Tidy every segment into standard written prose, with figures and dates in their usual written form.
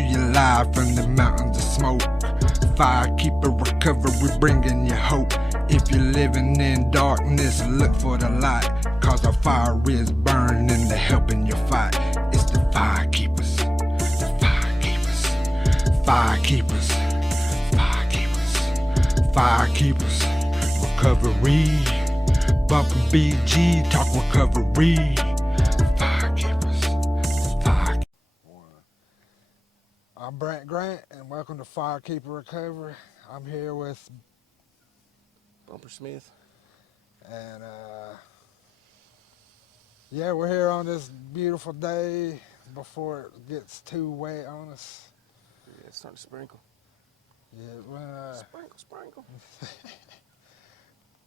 to you live from the mountains of smoke. Firekeeper recovery bringing you hope. If you're living in darkness, look for the light, cause our fire is burning to helping you fight. It's the firekeepers, the firekeepers, firekeepers, firekeepers, firekeepers. Recovery, Bumper BG, talk recovery. Firekeepers, firekeepers. I'm Brant Grant, and welcome to Firekeeper Recovery. I'm here with Bumper Smith. And yeah, we're here on this beautiful day before it gets too wet on us. Yeah, it's starting to sprinkle. Yeah, Sprinkle.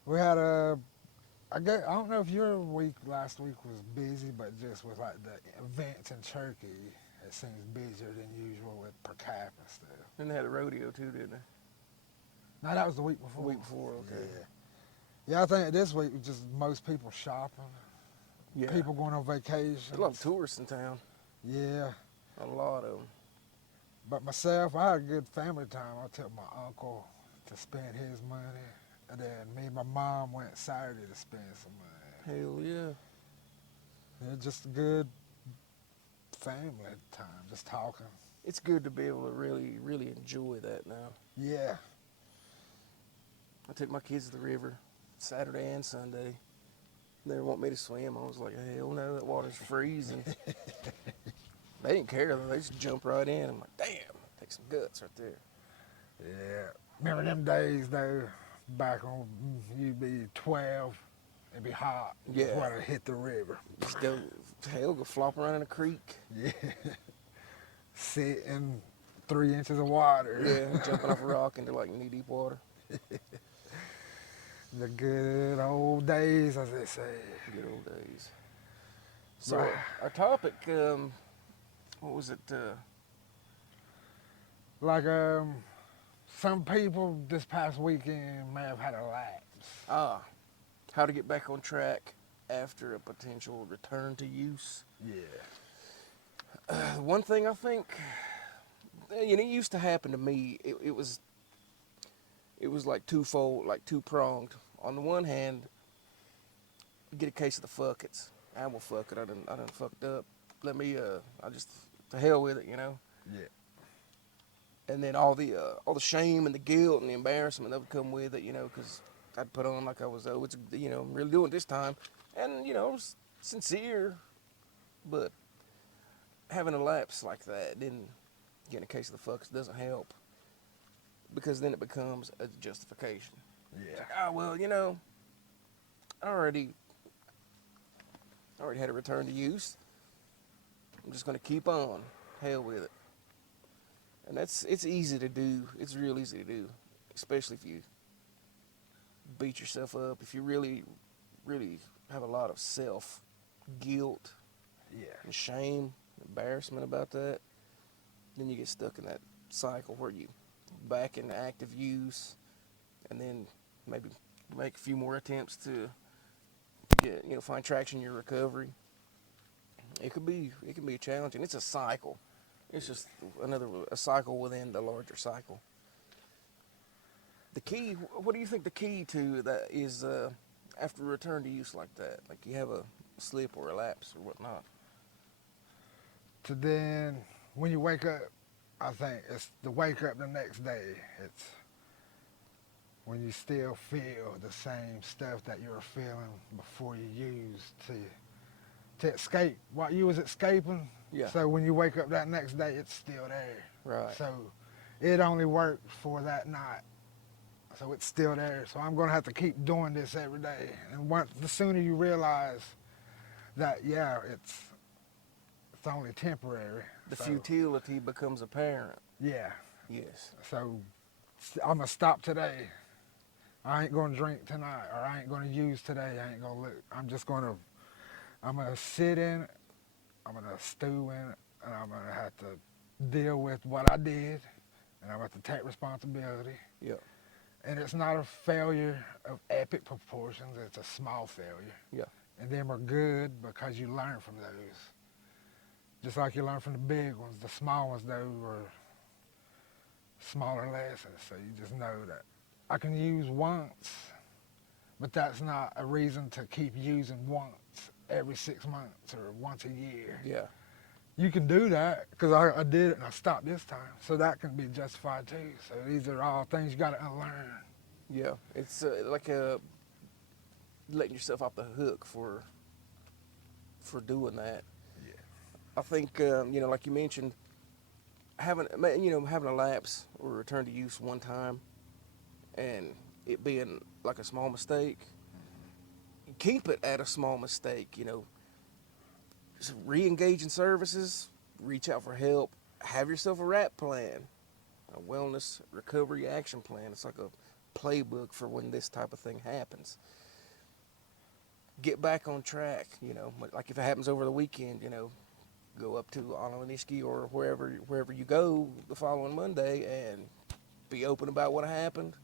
we had I don't know if your week last week was busy, but just with like the events in Turkey, it seems busier than usual with per cap and stuff. And they had a rodeo too, didn't they? No, that was the week before. The week before, okay. Yeah, I think this week was just most people shopping. Yeah. People going on vacation. There's a lot of tourists in town. Yeah. A lot of them. But myself, I had a good family time. I took my uncle to spend his money. And then me and my mom went Saturday to spend some money. Hell yeah. Yeah, just a good family time, just talking. It's good to be able to really, really enjoy that now. Yeah. I took my kids to the river Saturday and Sunday. They didn't want me to swim. I was like, hell no, that water's freezing. They didn't care though. They just jumped right in. I'm like, damn, take some guts right there. Yeah. Remember them days though, back on, you'd be 12, it'd be hot. Yeah. Just want to hit the river. Just go, hell, go flop around in a creek. Yeah. Sit in 3 inches of water. Yeah, jumping off a rock into like knee-deep water. The good old days, as they say. Good old days. So our topic, what was it? Some people this past weekend may have had a lapse. How to get back on track after a potential return to use. Yeah. One thing I think, it used to happen to me. It was like twofold, like two-pronged. On the one hand, you get a case of the fuck it's. Well, fuck it, I done fucked up. Let me, I just, to hell with it, Yeah. And then all the shame and the guilt and the embarrassment that would come with it, because I'd put on like I was, I'm really doing it this time. And, I was sincere, but having a lapse like that, then getting a case of the fucks doesn't help. Because then it becomes a justification. Yeah. Like, I already had a return to use. I'm just going to keep on. Hell with it. And it's easy to do. It's real easy to do. Especially if you beat yourself up. If you really, really have a lot of self-guilt and shame, embarrassment about that, then you get stuck in that cycle where you back into active use and then maybe make a few more attempts to get, find traction in your recovery. It can be a challenge, and it's a cycle. It's just a cycle within the larger cycle. The key, what do you think the key to that is after a return to use like that? Like you have a slip or a lapse or whatnot. So then, when you wake up, I think it's the wake up the next day. It's when you still feel the same stuff that you were feeling before you used to escape. While you was escaping, Yeah. So when you wake up that next day, it's still there. Right. So it only worked for that night. So it's still there. So I'm gonna have to keep doing this every day. And the sooner you realize that, it's only temporary. The futility becomes apparent. Yeah. Yes. So I'm gonna stop today. I ain't gonna drink tonight, or I ain't gonna use today. I ain't gonna look. I'm gonna sit in it. I'm gonna stew in it, and I'm gonna have to deal with what I did, and I'm gonna have to take responsibility. Yeah. And it's not a failure of epic proportions. It's a small failure. Yeah. And them are good because you learn from those. Just like you learn from the big ones, the small ones though are smaller lessons. So you just know that I can use once, but that's not a reason to keep using once every 6 months or once a year. Yeah. You can do that because I did it and I stopped this time. So that can be justified too. So these are all things you got to unlearn. Yeah. It's like letting yourself off the hook for doing that. Yeah. I think like you mentioned, having a lapse or return to use one time, and it being like a small mistake, keep it at a small mistake. Just re-engage in services, reach out for help, have yourself a RAP plan, a wellness recovery action plan. It's like a playbook for when this type of thing happens. Get back on track, like if it happens over the weekend, go up to Alaniski or wherever you go the following Monday and be open about what happened.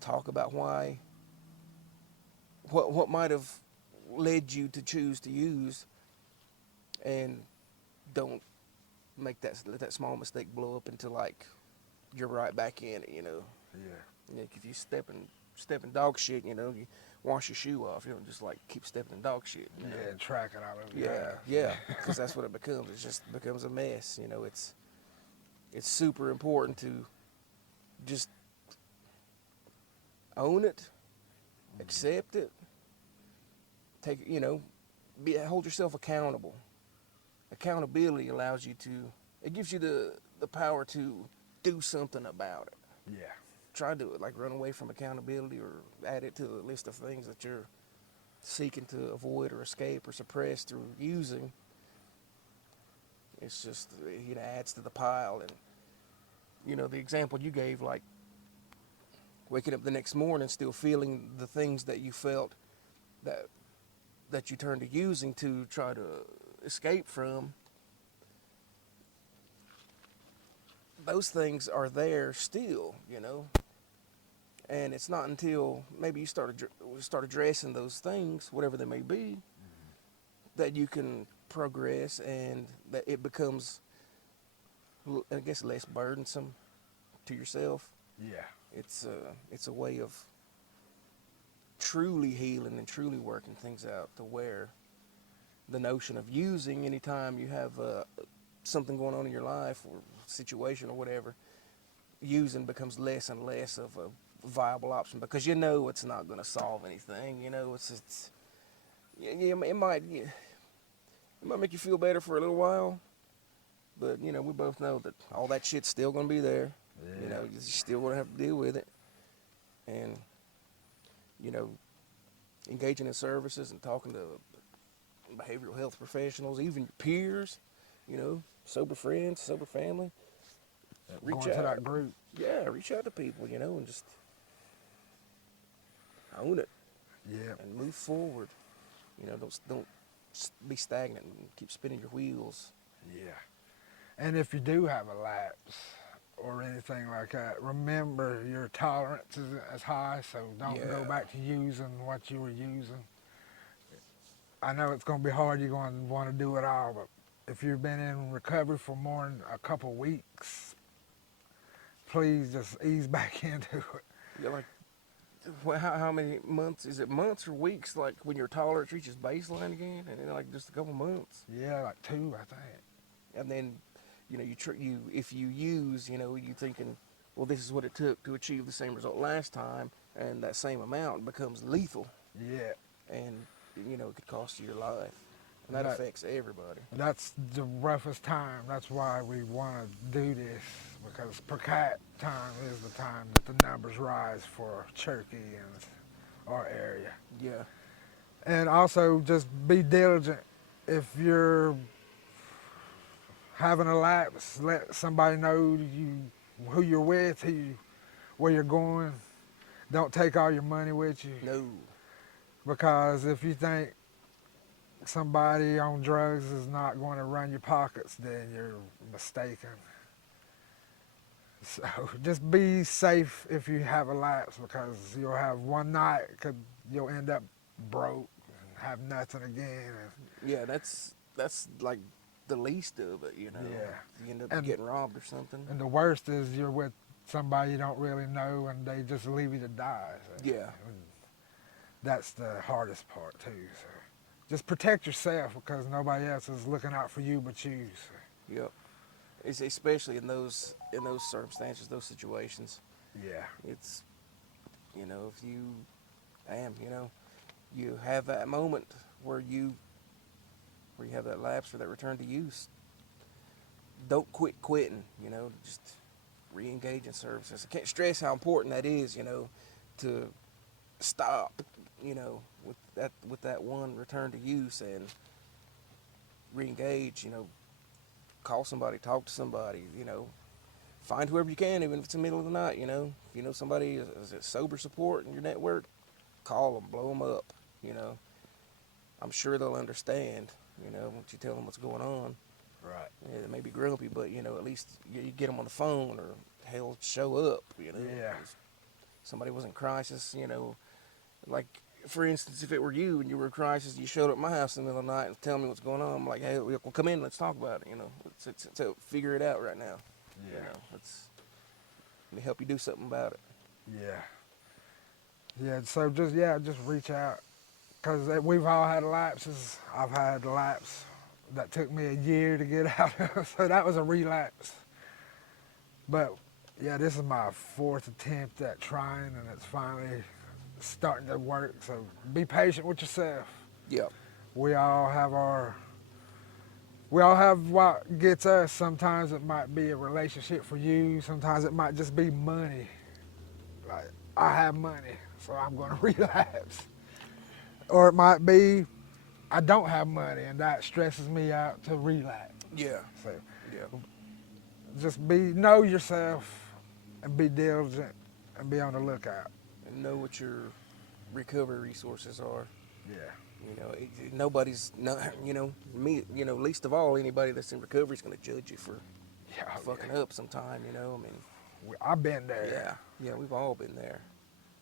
Talk about what might have led you to choose to use, and don't let that small mistake blow up into like you're right back in it. Yeah. Like if you step in dog shit, you wash your shoe off. You don't just like keep stepping in dog shit. Yeah, and track it all over. Yeah, because that's what it becomes. It just becomes a mess. It's super important to just own it, accept it, hold yourself accountable. Accountability allows you it gives you the power to do something about it. Yeah. Try to do it, like run away from accountability or add it to the list of things that you're seeking to avoid or escape or suppress through using. It's just, it adds to the pile. And, the example you gave, like waking up the next morning still feeling the things that you felt that you turned to using to try to escape from, those things are there still, and it's not until maybe you start addressing those things, whatever they may be, that you can progress and that it becomes, I guess, less burdensome to yourself. Yeah. It's a way of truly healing and truly working things out to where the notion of using anytime you have something going on in your life or situation or whatever, using becomes less and less of a viable option because it's not going to solve anything. It might make you feel better for a little while, but we both know that all that shit's still going to be there. Yeah. You're still going to have to deal with it, and engaging in services and talking to behavioral health professionals, even peers, sober friends, sober family. Going to that group. Yeah, reach out to people, and just own it. Yeah. And move forward. Don't be stagnant and keep spinning your wheels. Yeah. And if you do have a lapse or anything like that, remember your tolerance isn't as high, so don't go back to using what you were using. I know it's going to be hard. You're going to want to do it all, but if you've been in recovery for more than a couple of weeks, please just ease back into it. Yeah, like, how many months? Is it months or weeks, like when your tolerance reaches baseline again? And then like just a couple months? Yeah, like 2, I think. And then, if you use, you thinking, well, this is what it took to achieve the same result last time, and that same amount becomes lethal. Yeah. And, it could cost you your life. And that affects everybody. That's the roughest time. That's why we want to do this, because per cat time is the time that the numbers rise for Cherokee and our area. Yeah. And also just be diligent. If you're having a lapse, let somebody know who you're with, where you're going. Don't take all your money with you. No. Because if you think somebody on drugs is not going to run your pockets, then you're mistaken. So just be safe if you have a lapse, because you'll have one night, you'll end up broke and have nothing again. Yeah, that's like the least of it, you know. Yeah. You end up And getting robbed or something. And the worst is you're with somebody you don't really know and they just leave you to die. So Yeah. that's the hardest part too. So just protect yourself because nobody else is looking out for you but you. So. Yep. It's especially in those circumstances, those situations. Yeah. It's, you know, if you, you know, you have that moment where you have that lapse or that return to use. Don't quit quitting, you know, just re-engage in services. I can't stress how important that is, you know, to stop, you know, with that one return to use and re-engage, you know, call somebody, talk to somebody, you know, find whoever you can, even if it's the middle of the night, you know. If you know somebody is at sober support in your network, call them, blow them up, you know. I'm sure they'll understand, you know, once you tell them what's going on. Right. Yeah, they may be grumpy, but, you know, at least you get them on the phone or, hell, show up, you know. Yeah. If somebody was in crisis, you know, like, for instance, if it were you and you were in crisis, you showed up at my house in the middle of the night and tell me what's going on, I'm like, hey, well, come in, let's talk about it, you know. Let's figure it out right now. Yeah. You know, let me help you do something about it. Yeah. Yeah, so just reach out. Because we've all had lapses. I've had a lapse that took me a year to get out of, so that was a relapse. But yeah, this is my 4th attempt at trying, and it's finally starting to work. So be patient with yourself. Yeah. We all have what gets us. Sometimes it might be a relationship for you. Sometimes it might just be money. Like, I have money, so I'm going to relapse. Or it might be I don't have money, and that stresses me out to relapse. Yeah. So Yeah. just know yourself and be diligent and be on the lookout. And know what your recovery resources are. Yeah. You know, nobody's, you know, me, you know, least of all, anybody that's in recovery is going to judge you for fucking up sometime, you know. I mean, I've been there. Yeah. Yeah, we've all been there.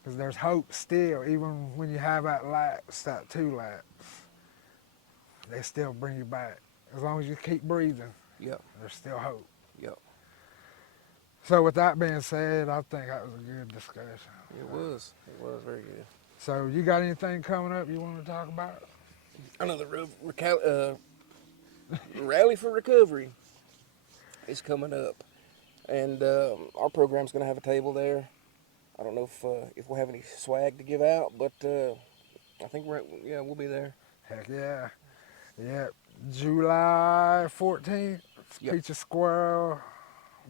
Because there's hope still, even when you have that lapse, that 2 lapse, they still bring you back. As long as you keep breathing, there's still hope. Yep. So with that being said, I think that was a good discussion. It was very good. So you got anything coming up you want to talk about? Another rally for recovery is coming up, and our program's going to have a table there. I don't know if we'll have any swag to give out, but I think we'll be there. Heck yeah. Yeah. July 14th, Peaches Squirrel,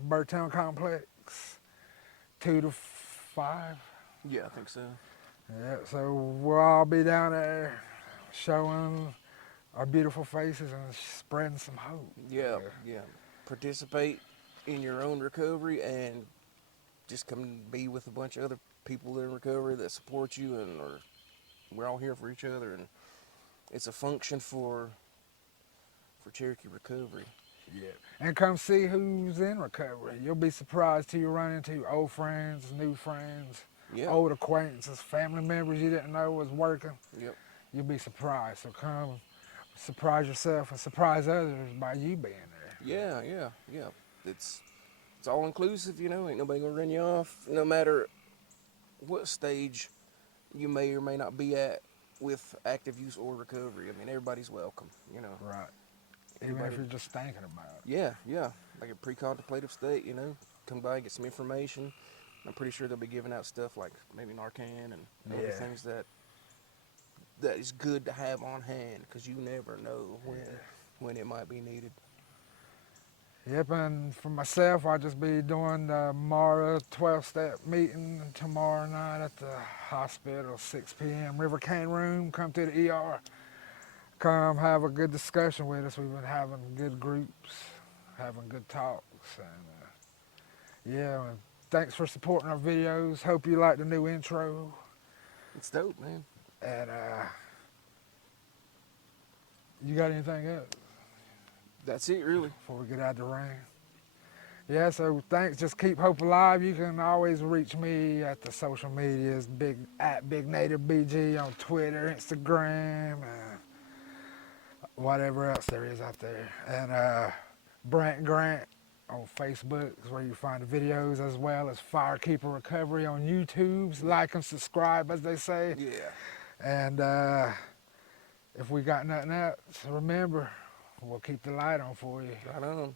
Birdtown Complex, 2 to 5. Yeah, I think so. Yeah, so we'll all be down there showing our beautiful faces and spreading some hope. Yeah. Participate in your own recovery and just come be with a bunch of other people that are in recovery that support you, and we're all here for each other, and it's a function for Cherokee recovery. Yeah, and come see who's in recovery. You'll be surprised till you run into old friends, new friends, old acquaintances, family members you didn't know was working. Yep. You'll be surprised. So come surprise yourself and surprise others by you being there. Yeah. It's all inclusive, you know. Ain't nobody gonna run you off, no matter what stage you may or may not be at with active use or recovery. I mean, everybody's welcome, you know. Right. Even if you're just thinking about it. Yeah. Like a pre-contemplative state, you know. Come by and get some information. I'm pretty sure they'll be giving out stuff like maybe Narcan and other things that is good to have on hand, because you never know when it might be needed. Yep, and for myself, I'll just be doing the MARA 12-step meeting tomorrow night at the hospital, 6 p.m. River Cane Room. Come to the ER. Come have a good discussion with us. We've been having good groups, having good talks. And and thanks for supporting our videos. Hope you like the new intro. It's dope, man. And you got anything else? That's it, really. Before we get out of the rain. Yeah, so thanks. Just keep hope alive. You can always reach me at the social medias, at Big Native BG on Twitter, Instagram, whatever else there is out there. And Brant and Grant on Facebook is where you find the videos, as well as Firekeeper Recovery on YouTube. Like and subscribe, as they say. Yeah. And if we got nothing else, remember, we'll keep the light on for you. Right on.